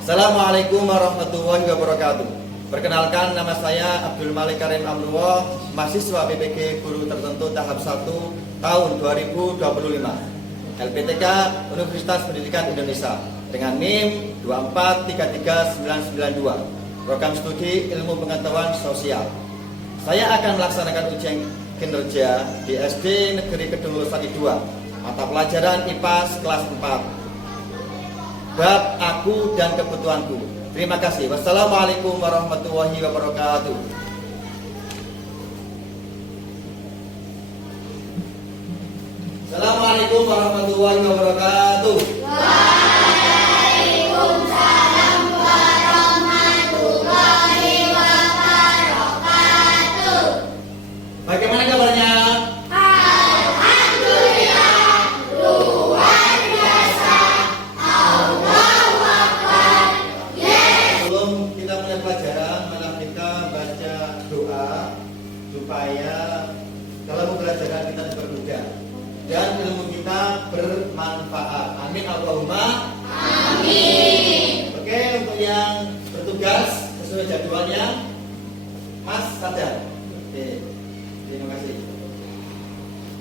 Assalamualaikum warahmatullahi wabarakatuh. Perkenalkan, nama saya Abdul Malik Karim Amrullah, mahasiswa PPG Guru Tertentu tahap 1 tahun 2025, LPTK Universitas Pendidikan Indonesia dengan NIM 2433992, program studi Ilmu Pengetahuan Sosial. Saya akan melaksanakan ujian kinerja di SD Negeri Kedung Lestari 2, mata pelajaran IPA kelas 4. Bab aku dan kebutuhanku. Terima kasih. Wassalamualaikum warahmatullahi wabarakatuh. Assalamualaikum warahmatullahi wabarakatuh. Waalaikumsalam warahmatullahi wabarakatuh. Bagaimana kabarnya? Supaya dalam pembelajaran kita dipermudah dan ilmu kita bermanfaat. Amin Allahumma amin. Oke, untuk yang bertugas sesuai jadwalnya, Mas sadar. Oke, terima kasih.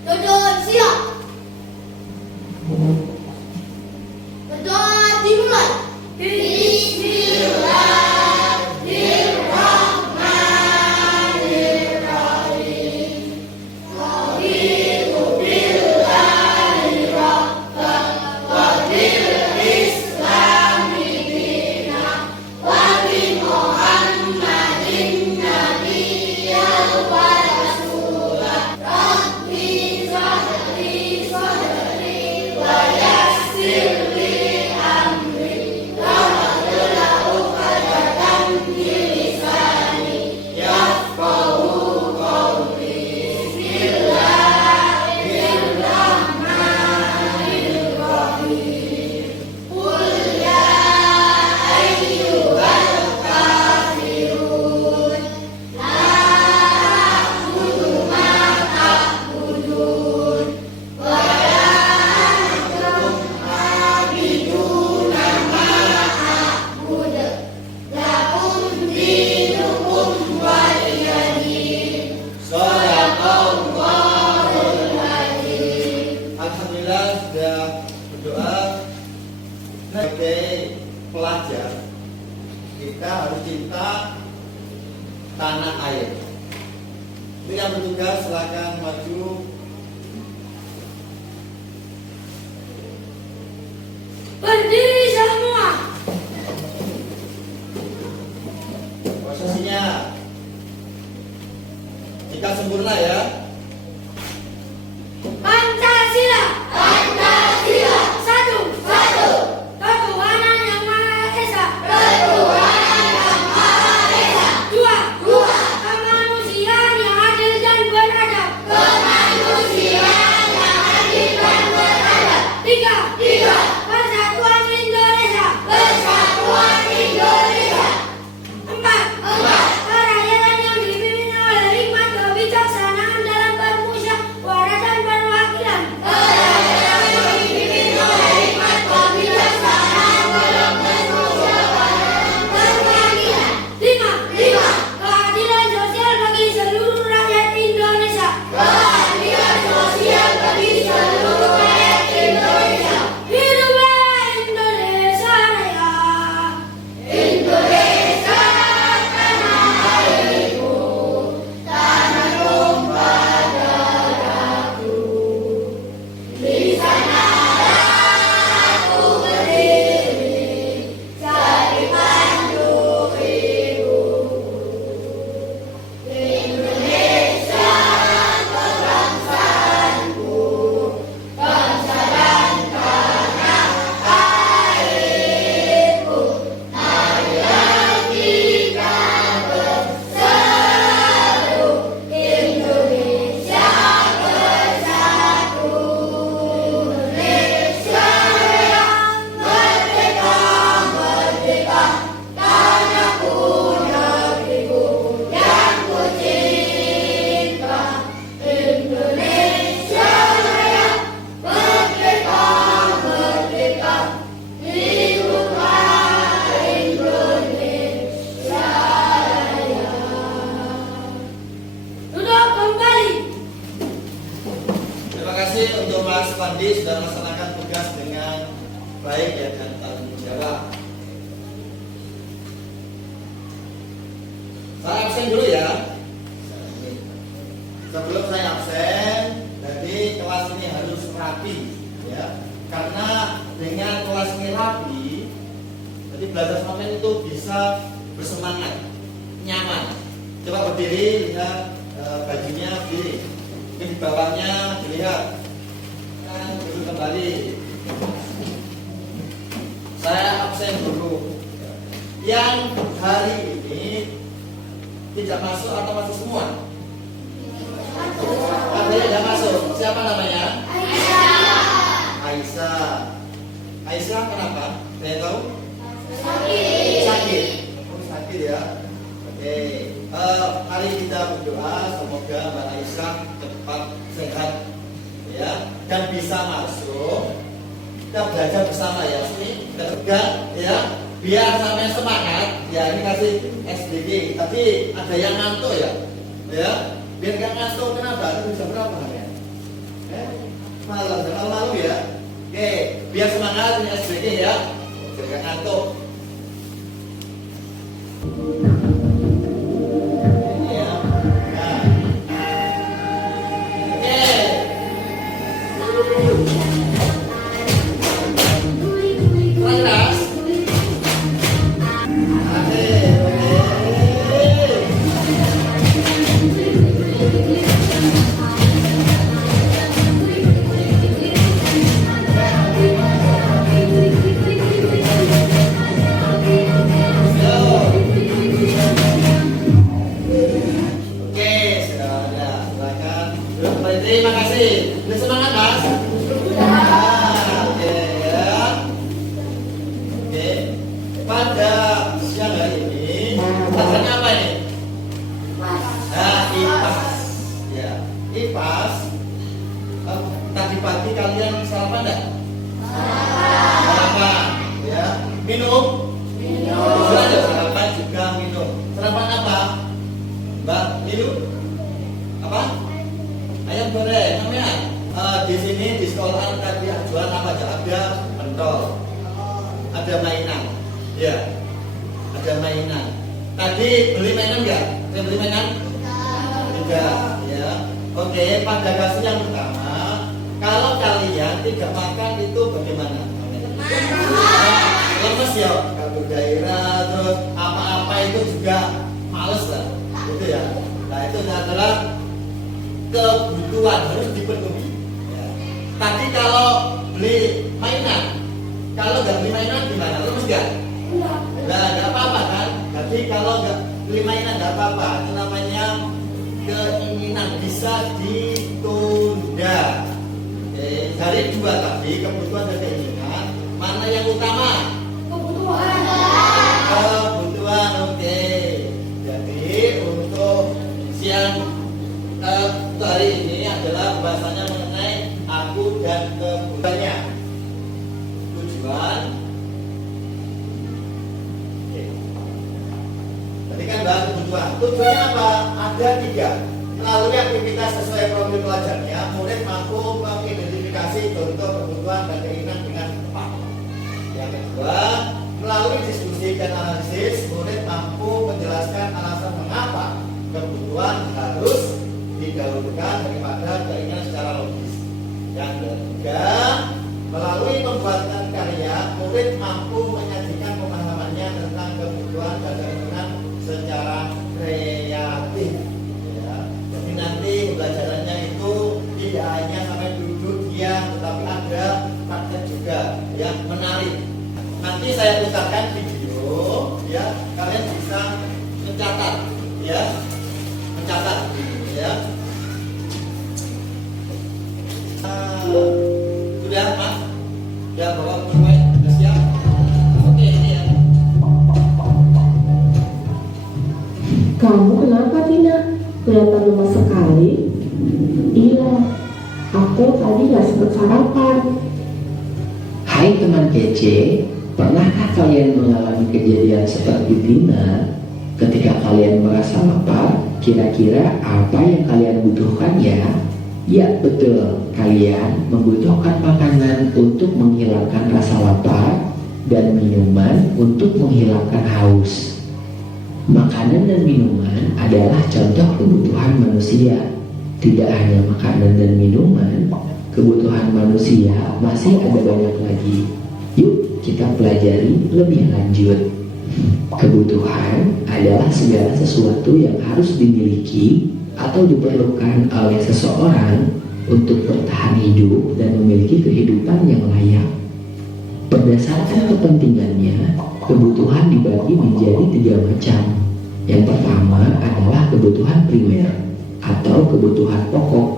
Duduk siap. Berdoa dimulai. Bismillah. Sebagai pelajar, kita harus cinta tanah air. Itu yang bertugas, silakan maju. Berdiri semua. Posisinya jika sempurna ya. Pancasila. Pancasila. Satu. Ketuhanan yang Maha Esa. Dua. Kemanusiaan yang adil dan beradab. Tiga. Persatuan Indonesia. Empat. Kerakyatan yang dipimpin oleh hikmat kebijaksanaan sudah melaksanakan tugas dengan baik ya dan tanggung jawab. Saya absen dulu ya. Sebelum saya absen, jadi kelas ini harus rapi ya. Karena dengan kelas ini rapi, jadi belajar sama itu bisa bersemangat, nyaman. Coba berdiri, lihat bajunya berdiri. Mungkin di bawahnya dilihat. Dan duduk kembali. Saya absen dulu. Yang hari ini tidak masuk atau masuk semua? Ada yang tidak masuk. Siapa namanya? Aisyah. Aisyah kenapa? Saya tahu? Sakit. Oh, sakit ya. Oke. Mari kita berdoa semoga Mbak Aisyah cepat sehat ya dan bisa masuk. Kita belajar bersama ya. Ini kita tegang ya. Biar sampai semangat. Ya ini kasih SDG. Tapi ada yang ngantuk ya. Ya. Biar nggak ngantuk kenapa? Itu bisa berapa ya? Malam, jangan malu ya. Oke, biar semangat ini SDG ya. Biar nggak ngantuk. Ini ya. Nah. Oke. Keras. Terima kasih. Udah semangat, Mas? Oke ya. Oke. Pada siang hari ini, pelajarannya apa ini? Nah, IPAS. Ya, IPAS. Tadi pagi kalian sarapan enggak? Sarapan. Ya. Minum? Juga ada sarapan juga minum. Sarapan apa? Mbak, minum? Apa? Ayam goreng, namanya. Di sini di sekolah tadi jualan apa aja? Ada pentol, ada mainan, ya, ada mainan. Tadi beli mainan nggak? Saya beli mainan? Tidak, ya. Oke, pada kasus yang pertama, kalau kalian tidak makan itu bagaimana? Lemes ya, karbohidrat, terus apa-apa itu juga males lah, gitu ya. Nah itu adalah kebutuhan harus dipenuhi. Ya. Tadi kalau beli mainan, kalau nggak beli mainan gimana? Lemes nggak? Nggak apa-apa kan? Jadi kalau nggak beli mainan nggak apa-apa. Itu namanya keinginan bisa ditunda. Oke. Dari dua tadi kebutuhan dan keinginan, mana yang utama? Kebutuhan. Oke. Jadi untuk siang hari ini adalah bahasanya mengenai aku dan kebutuhannya. Tujuan. Oke. Tadi kan bahas kebutuhan. Tujuannya apa? Ada 3. Melalui aktivitas sesuai profil pelajarnya, murid mampu mengidentifikasi contoh kebutuhan dan keinginan dengan tepat. Yang kedua, melalui diskusi dan analisis, murid mampu menjelaskan alasan mengapa kebutuhan harus didahulukan daripada keinginan secara logis. Yang ketiga, melalui pembuatan karya, murid mampu menyajikan pemahamannya tentang kebutuhan dan keinginan secara kreatif. Ya. Jadi nanti pembelajarannya itu tidak hanya sampai duduk diam, tetapi ada praktek juga yang menarik. Nanti saya putarkan video, ya kalian bisa mencatat, ya mencatat. Ya. Sudah Mas? Sudah bawa pulpen? Sudah siap? Oke ini ya. Kamu kenapa Tina? Kelihatan lemas sekali. Iya, aku tadi gak sempat sarapan. Hai teman kece, pernahkah kalian mengalami kejadian seperti Tina? Ketika kalian merasa lapar, kira-kira apa yang kalian butuhkan ya? Ya betul, kalian membutuhkan makanan untuk menghilangkan rasa lapar dan minuman untuk menghilangkan haus. Makanan dan minuman adalah contoh kebutuhan manusia. Tidak hanya makanan dan minuman, kebutuhan manusia masih ada banyak lagi. Yuk kita pelajari lebih lanjut. Kebutuhan adalah segala sesuatu yang harus dimiliki atau diperlukan oleh seseorang untuk bertahan hidup dan memiliki kehidupan yang layak. Berdasarkan kepentingannya, kebutuhan dibagi menjadi 3 macam. Yang pertama adalah kebutuhan primer atau kebutuhan pokok.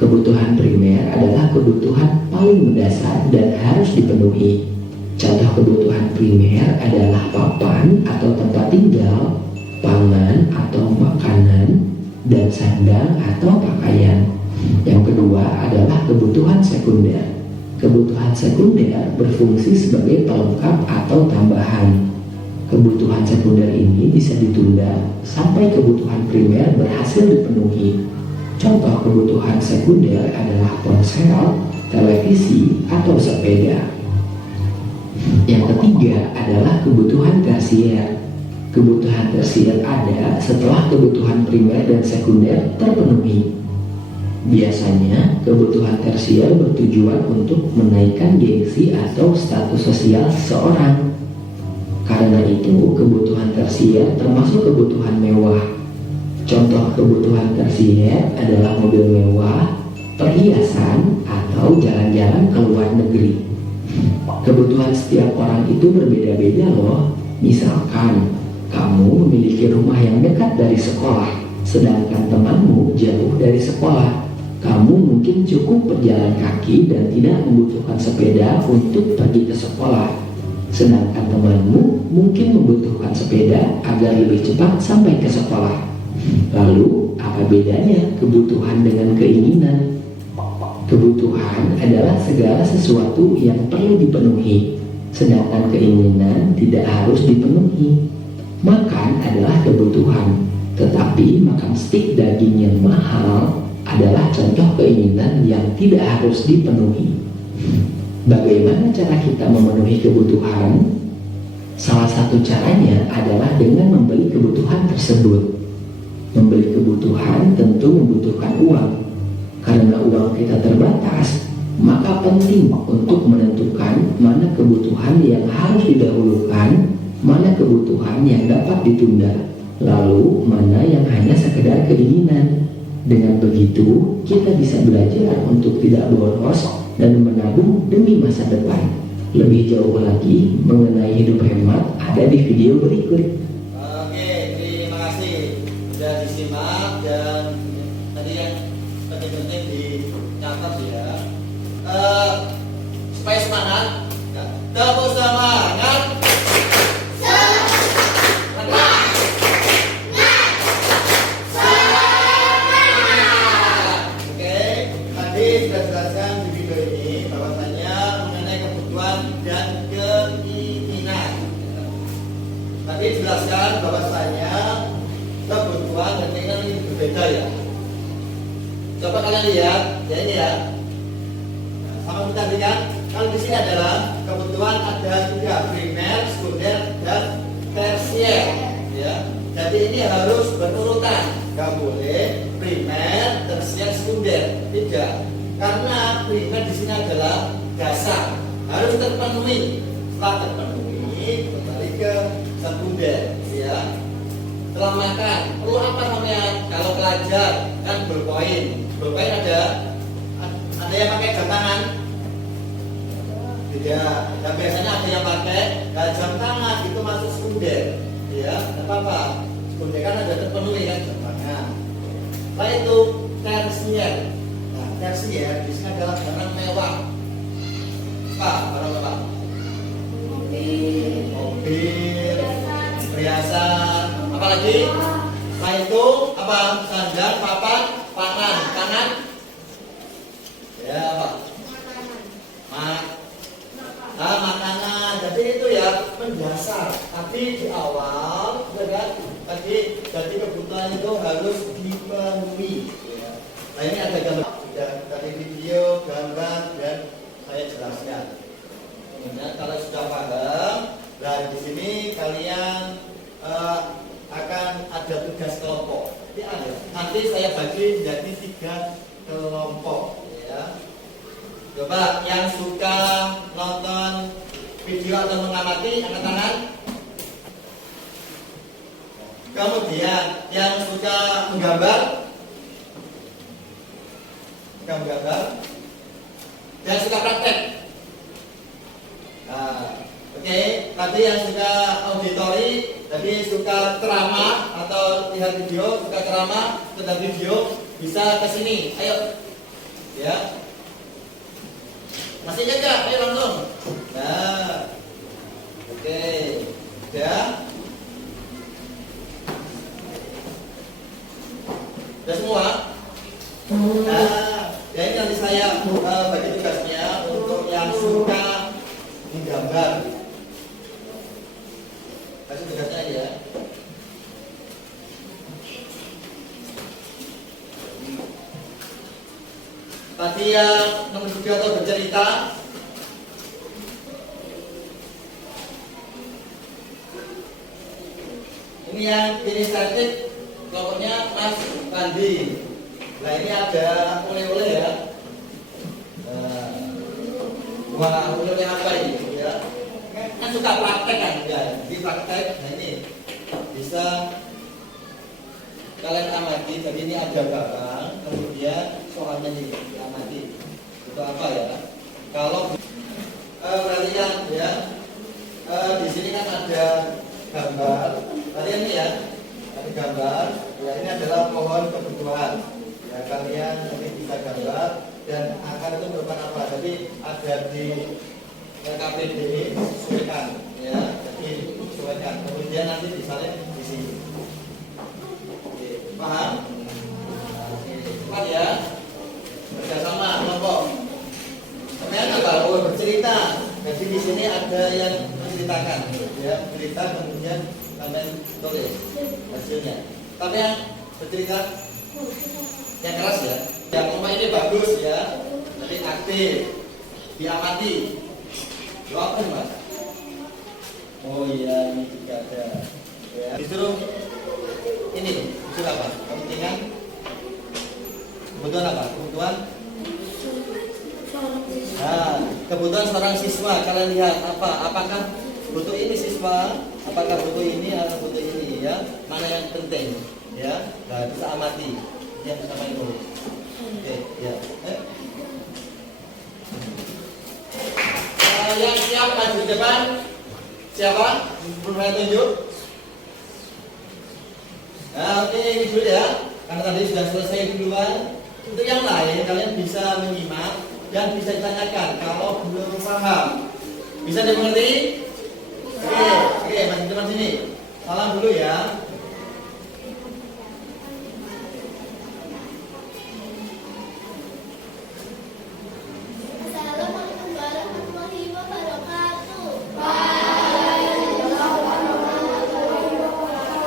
Kebutuhan primer adalah kebutuhan paling mendasar dan harus dipenuhi. Contoh kebutuhan primer adalah papan atau tempat tinggal, pangan atau makanan, dan sandang atau pakaian. Yang kedua adalah kebutuhan sekunder. Kebutuhan sekunder berfungsi sebagai pelengkap atau tambahan. Kebutuhan sekunder ini bisa ditunda sampai kebutuhan primer berhasil dipenuhi. Contoh kebutuhan sekunder adalah ponsel, televisi, atau sepeda. Yang ketiga adalah kebutuhan tersier. Kebutuhan tersier ada setelah kebutuhan primer dan sekunder terpenuhi. Biasanya, kebutuhan tersier bertujuan untuk menaikkan gengsi atau status sosial seseorang. Karena itu, kebutuhan tersier termasuk kebutuhan mewah. Contoh kebutuhan tersier adalah mobil mewah, perhiasan, atau jalan-jalan ke luar negeri. Kebutuhan setiap orang itu berbeda-beda loh. Misalkan, kamu memiliki rumah yang dekat dari sekolah, sedangkan temanmu jauh dari sekolah. Kamu mungkin cukup berjalan kaki dan tidak membutuhkan sepeda untuk pergi ke sekolah. Sedangkan temanmu mungkin membutuhkan sepeda agar lebih cepat sampai ke sekolah. Lalu, apa bedanya kebutuhan dengan keinginan? Kebutuhan adalah segala sesuatu yang perlu dipenuhi, sedangkan keinginan tidak harus dipenuhi. Makan adalah kebutuhan, tetapi makan stik daging yang mahal adalah contoh keinginan yang tidak harus dipenuhi. Bagaimana cara kita memenuhi kebutuhan? Salah satu caranya adalah dengan membeli kebutuhan tersebut. Membeli kebutuhan tentu membutuhkan uang. Karena uang kita terbatas, maka penting untuk menentukan mana kebutuhan yang harus didahulukan, mana kebutuhan yang dapat ditunda, lalu mana yang hanya sekedar keinginan. Dengan begitu, kita bisa belajar untuk tidak boros dan menabung demi masa depan. Lebih jauh lagi mengenai hidup hemat ada di video berikut. Oke, terima kasih sudah disimak, dan tadi yang penting-penting dicatat ya. Supaya semangat, tepuk semangat. Tadi jelaskan bahwasanya kebutuhan dan keinginan ini berbeda ya. Coba kalian lihat, ya ini ya. Sama kita lihat, kalau di sini adalah kebutuhan ada 3, primer, sekunder, dan tersier. Ya, jadi ini harus berurutan. Gak boleh primer, tersier, sekunder. Tidak, karena primer di sini adalah dasar, harus terpenuhi. Setelah terpenuhi, kembali ke sekunder, ya. Setelah makan, perlu apa namanya? Kalau pelajar kan bolpoin ada yang pakai jam tangan, tidak. Dan biasanya ada yang pakai jam tangan, itu masuk sekunder, ya. Tidak apa-apa, sekunder kan ada terpenuhi kan jam tangan. Setelah itu tersier. Nah, tersier di sini adalah barang mewah. Apa barang mewah? Mobil, perhiasan, apa lagi? Setelah itu apa? Sandal, papan, pangan, tangan. Ya apa? Makanan. Jadi itu ya mendasar. Tapi di awal, kan? Tadi kebutuhan itu harus dipenuhi. Ya. Nah ini ada gambar. jelaskan. Kemudian kalau sudah paham, nah di sini kalian akan ada tugas kelompok. Nanti saya bagi menjadi 3 kelompok. Ya. Coba yang suka nonton video atau mengamati, angkat tangan. Kemudian yang suka menggambar, yang suka praktek. Nah, oke. Tadi yang suka auditori, tadi suka ceramah atau lihat video, suka ceramah, tentang video, bisa ke sini. Ayo, ya. Masih ingat nggak? Ayo langsung. Nah, oke. Ya. Udah semua? Nah, ya ini nanti saya bagi tugasnya untuk yang suka menggambar. Kasih tugasnya aja ya. Tadi yang menunjuk atau bercerita, ini yang inisiatif kelompoknya Mas Randi. Nah ini ada oleh-oleh ya. Wah, oleh-oleh apa ini ya? Kan suka praktek kan ya. Di praktek, nah ini bisa kalian amati. Jadi ini ada gambar, kemudian soalnya ini diamati. Itu apa ya? Kalau perhatian ya, di sini kan ada gambar. Tadi ini ya, ada gambar. Ya ini adalah pohon kebutuhan. Ya kalian nanti bisa gambar dan akan itu merupakan apa? Jadi ada di KPD ini sesuaikan ya, jadi sesuaikan. Kemudian nanti disalin di sini. Oke, paham? Oke, cepat ya. Bersama kelompok. Kemudian apa? Oh, bercerita. Jadi di sini ada yang menceritakan, ya, bercerita kemudian kalian tulis hasilnya. Tapi yang bercerita yang keras ya. Yang rumah ini bagus ya. Jadi aktif, diamati. Apa Mas? Oh iya, ini juga ada. Ya. Disuruh ini, disuruh apa? Kepentingan? Kebutuhan apa? Kebutuhan? Nah, kebutuhan seorang siswa. Kalian lihat apa? Apakah butuh ini siswa? Apakah butuh ini atau butuh ini? Ya, mana yang penting? Ya, nah, bisa amati. Ya, sama itu. Oke, ya. Yang siap maju di depan. Siapa? Belum tunjuk. Nah, oke, ini dulu ya. Karena tadi sudah selesai duluan. Untuk yang lain kalian bisa menyimak dan bisa ditanyakan kalau belum paham. Bisa dimengerti? Oke, masih depan sini. Salam dulu ya.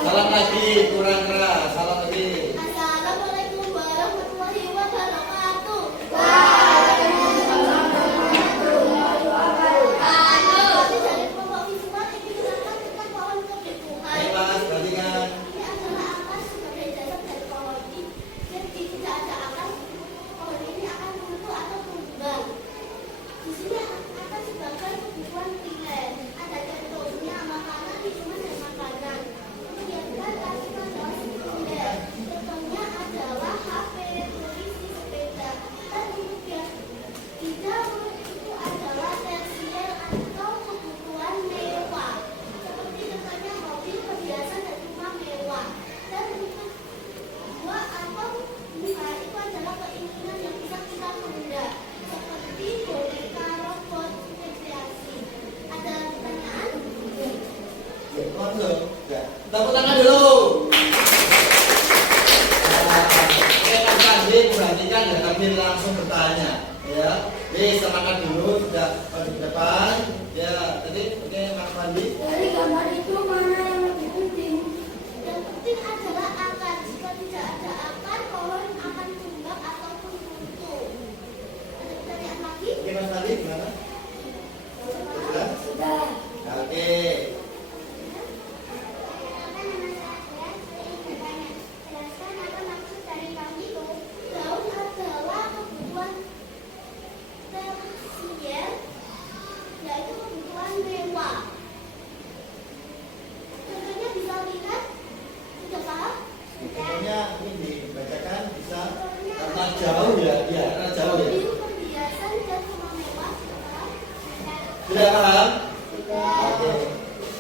Salam lagi, kurang keras. Salam lagi. Assalamualaikum warahmatullahi wabarakatuh. Ayo Mas, perhatikan. Ini adalah akar sebagai dasar dari pohon ini. Jadi tidak ada akar, pohon ini akan tumbuh atau tumbang. Di sini akar sebagai kebutuhan primer. Ada contohnya makanan, minuman dan makanan. Kemudian kasih adalah sekunder. Contohnya adalah HP, televisi, sepeda. Dan kemudian tidak itu adalah tersier atau kebutuhan mewah. Seperti contohnya mobil, perhiasan dan rumah mewah. Dan untuk dua atau lima itu adalah keinginan yang bisa kita tunda. Seperti boneka, robot, rekreasi. Ada pertanyaan? Langsung. Ya. Tepuk tangan dulu. Oke, Mas Randi, perhatikan ya, tapi langsung bertanya. Ya. Oke, semangat dulu, sudah maju ke depan. Ya, tadi oke Mas Randi. Dari gambar itu mana yang lebih penting? Yang penting adalah akar. Jika tidak ada akar, pohon akan tumbang ataupun runtuh. Ada pertanyaan lagi? Oke Mas Randi, gimana?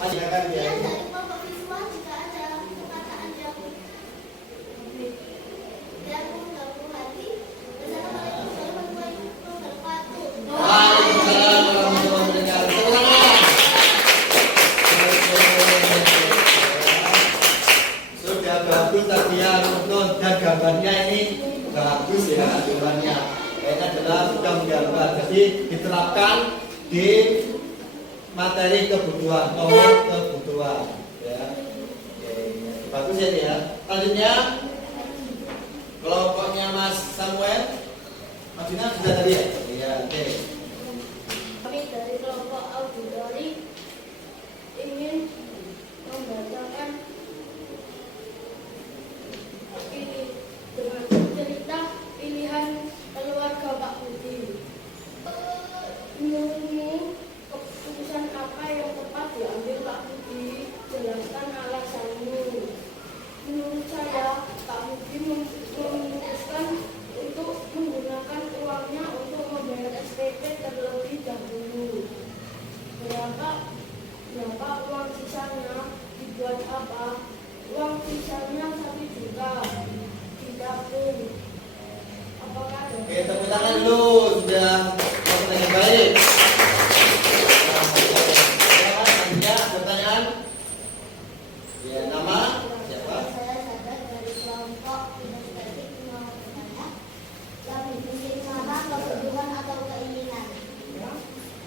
Silakan ya. Kemudian dari kelompok visual juga ada perkataan yang mengganggu hati. Assalamualaikum warahmatullahi wabarakatuh. Waalaikumsalam warahmatullahi wabarakatuh. Sudah bagus tadi ya nonton dan gambarnya ini bagus ya gambarnya. Ini adalah sudah menggambar. Jadi diterapkan di materi kebutuhan, nomor kebutuhan. Ya. Oke, bagus ya ini ya. Selanjutnya kelompoknya Mas Samuel. Mas Dina sudah tadi ya? Iya, oke. Kami dari kelompok auditori ingin membacakan ini dengan cerita pilihan keluarga Pak Budi. Menurutmu keputusan apa yang tepat diambil Pak Budi? Jelaskan alasanmu. Menurut saya Pak Budi memutuskan untuk menggunakan uangnya untuk membayar SPP terlebih dahulu. Berapa uang sisanya dibuat apa? Uang sisanya 1 juta ditabung. Apakah ada? Oke, tepuk tangan dulu sudah melakukan yang baik. Selanjutnya pertanyaan. Ya, nama siapa? Saya sadar dari kelompok kinestetik menurut saya yang bikin marah kebutuhan atau keinginan.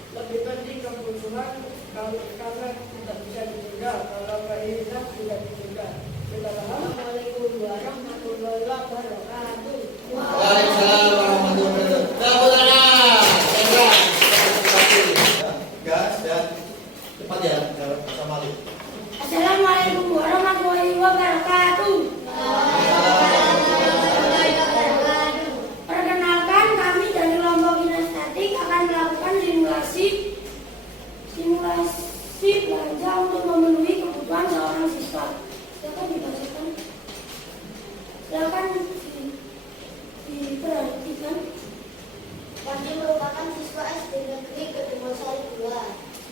Lebih penting kebutuhan karena tidak bisa ditunda, kalau keinginan tidak ditunda. Kita paham? Assalamualaikum warahmatullahi wabarakatuh. Waalaikumsalam warahmatullahi wabarakatuh. Tepuk tangan. Hebat. Gas dan cepat ya, sama Ali. Assalamualaikum warahmatullahi wabarakatuh. Perkenalkan, kami dari kelompok kinestetik akan melakukan simulasi belanja untuk memenuhi kebutuhan seorang siswa. Silakan dibacakan. Silakan diperhatikan. Pandi merupakan siswa SD Negeri Kedua Sari 2.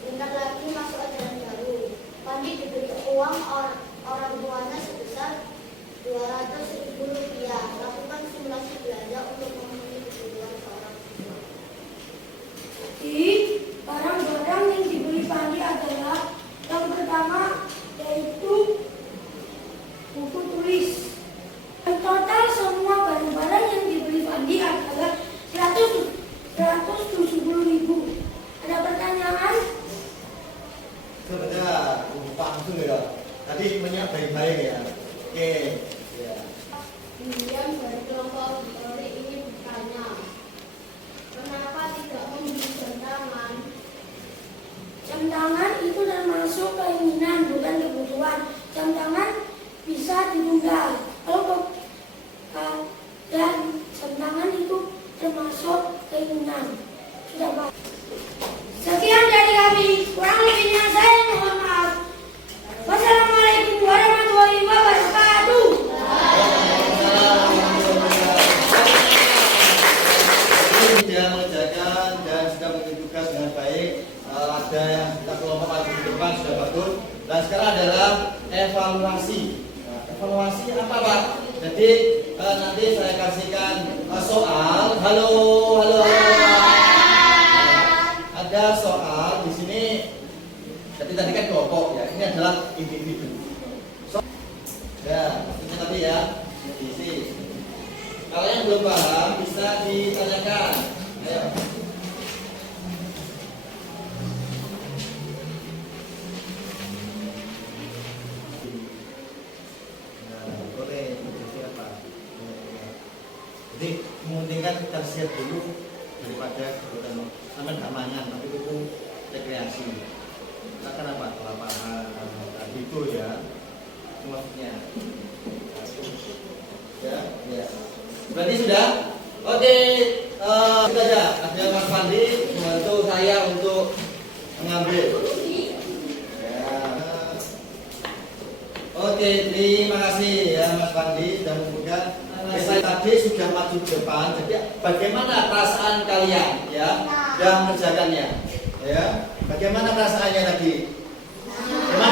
Bentar lagi masuk ajaran baru. Pandi diberi uang orang tuanya sebesar Rp200.000. Lakukan simulasi belanja untuk memenuhi kebutuhan seorang siswa. Barang-barang yang dibeli Pandi adalah yang pertama yaitu buku tulis. Total semua barang-barang yang dibeli Pandi adalah 170.000. Ada pertanyaan? Sebentar, langsung ya. Tadi menyiap baik-baik ya. Oke. Ya. Kemudian dari kelompok auditori ini bertanya, kenapa tidak membeli jam tangan? Jam tangan itu termasuk keinginan, bukan kebutuhan. Jam tangan bisa ditunda. Dan jam tangan itu termasuk keinginan. Sudah Pak. Sekian dari kami. Kurang lebihnya saya mohon maaf. Wassalamualaikum warahmatullahi wabarakatuh. Sudah mengerjakan dan sudah mengikuti tugas dengan baik. Ada yang kita kelompok maju di depan sudah bagus. Dan sekarang adalah evaluasi. Nah, evaluasi apa Pak? Jadi nanti saya kasihkan soal. Halo. Ada soal di sini. Jadi tadi kan kelompok ya. Ini adalah individu. Ya, ini tadi ya. Isi. Kalau yang belum paham bisa ditanyakan. Ayo. Nah, boleh jadi apa? Jadi mementingkan kita siap dulu daripada kebutuhan sama nggak mangan tapi itu rekreasi. Kita kan apa? Lapangan tadi itu ya maksudnya. Ya. Berarti sudah? Oke, kita aja. Ada Mas Fandi membantu saya untuk mengambil. Ya. Oke, terima kasih ya Mas Fandi dan membuka. Saya tadi sudah maju ke depan. Jadi bagaimana perasaan kalian ya yang mengerjakannya? Ya, bagaimana perasaannya tadi? Gimana?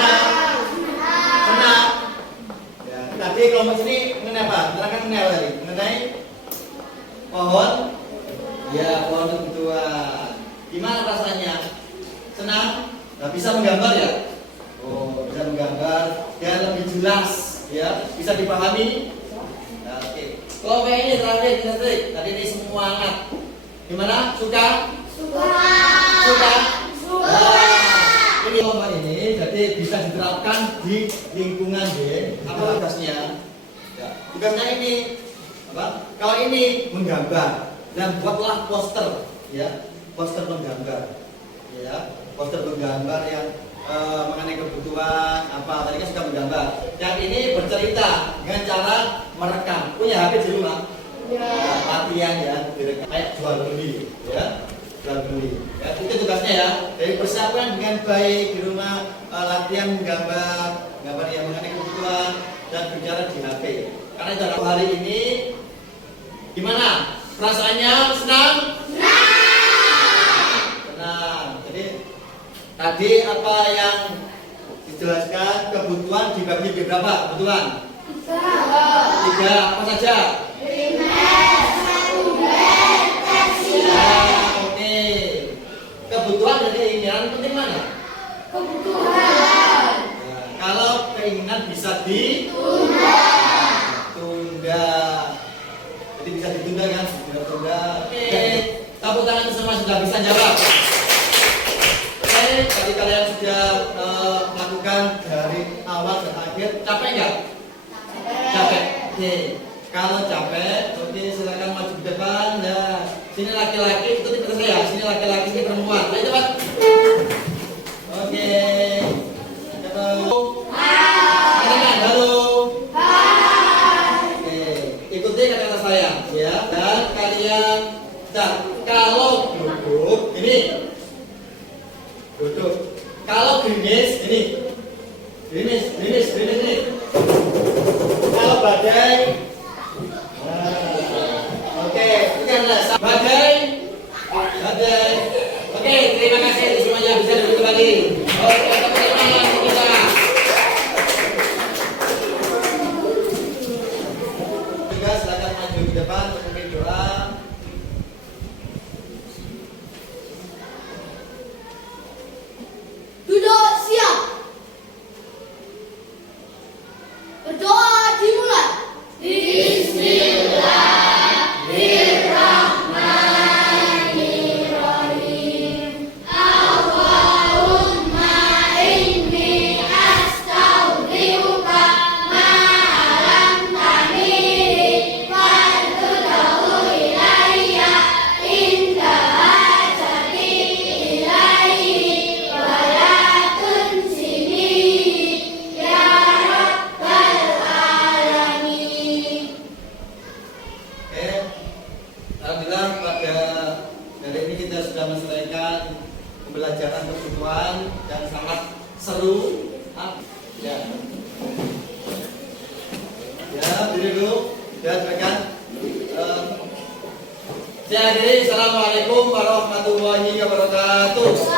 menggambar ya? Oh, bisa menggambar dan lebih jelas ya, bisa dipahami. Nah, oke. Kelompok ini terakhir Trik. Tadi ini semua anak. Gimana? Suka? Suka. Ini kelompok ini jadi bisa diterapkan di lingkungan ya. Apa tugasnya? Ya, tugasnya ini apa? Kalau ini menggambar dan buatlah poster ya, poster menggambar ya, poster menggambar yang mengenai kebutuhan apa tadi kan suka menggambar. Yang ini bercerita dengan cara merekam. Punya HP di rumah? Ya. Latihan ya, direkam kayak jual beli ya, jual beli. Ya, itu tugasnya ya. Dari persiapan dengan baik di rumah, latihan menggambar, gambar yang mengenai kebutuhan dan bicara di HP. Karena itu hari ini gimana? Perasaannya senang? Senang. Jadi tadi apa yang dijelaskan kebutuhan dibagi menjadi berapa kebutuhan? 3. Apa saja? Oke. Kebutuhan dan keinginan penting mana? Kebutuhan. Nah, kalau keinginan bisa ditunda. Jadi bisa ditunda kan? Ditunda. Oke. Tepuk tangan semua sudah bisa jawab. Tadi kalian sudah melakukan dari awal dan akhir, capek nggak? Capek. Oke. Kalau capek, oke silakan maju ke depan. Nah, sini laki-laki itu tipe saya. Sini laki-laki, sini perempuan. Ayo cepat. Oke. Halo. Halo. Oke. Ikuti kata-kata saya, ya. Dan kalian, kalau duduk ini. Duduk. Kalau gerimis ini. Gerimis ini. Kalau badai. Oke, bukanlah badai. Oke, terima kasih semuanya bisa duduk kembali. Oke, teman-teman kita. Juga silakan maju ke depan untuk memimpin doa. Duduk siap. Berdoa dimulai. Bismillahirrahmanirrahim. Allahumma inni astaghfiruka ma 'allamtani fardhu ilayya inda hajati ilayhi wa la tunsini ya rabbal alamin. Oke, alhamdulillah pada hari ini kita sudah menyelesaikan pembelajaran kebutuhan yang sangat seru. Ya, diri dulu dan rekan. Saya akhiri. Assalamualaikum warahmatullahi wabarakatuh.